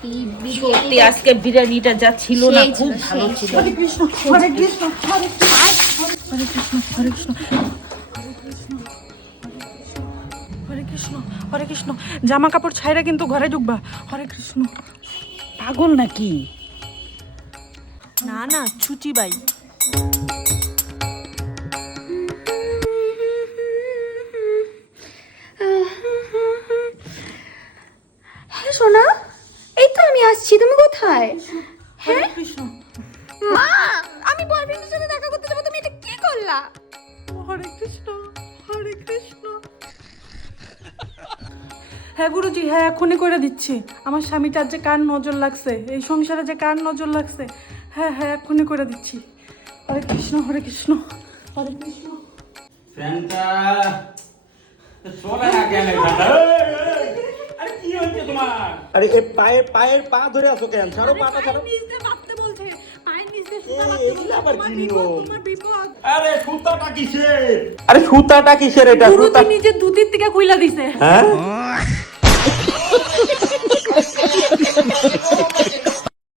সত্যি আজকে বিরিয়ানিটা যা ছিল না খুব ভালো ছিল। হরে কৃষ্ণ হরে কৃষ্ণ হরে কৃষ্ণ হরে কৃষ্ণ হরে কৃষ্ণ হরে কৃষ্ণ। জামা কাপড় ছাইরা কিন্তু ঘরে ঢুকবা। হরে কৃষ্ণ। পাগল নাকি? না না ছুটি বাই। হ্যাঁ সোনা, এই তো আমি আসছি, তুমি কোথায়? হরে কৃষ্ণ মা, আমি বয়ফ্রেন্ডের সাথে দেখা করতে যাবো, তুমি এটা কি করলা? হরে কৃষ্ণ হরে কৃষ্ণ। হ্যাঁ গুরুজি, হ্যাঁ এখনই করে দিচ্ছি। আমার স্বামীটার যে কার নজর লাগছে, এই সংসারে যে কার নজর লাগছে, হ্যাঁ হ্যাঁ এখনই করে দিচ্ছি। হরে কৃষ্ণ হরে কৃষ্ণ হরে কৃষ্ণ। ফ্যানটা সোনা না কেন এখানে? আরে কি হচ্ছে তোমার? আরে এ পায়ের পা ধরে আছো কেন? ছাড়ো পাটা ছাড়ো। এগুলো আবার কি নিয়ম? আরে সুতাটা কিসের? আরে সুতাটা কিসের এটা? গুরুজি নিজে দুধের থেকে কইলা দিছে। হ্যাঁ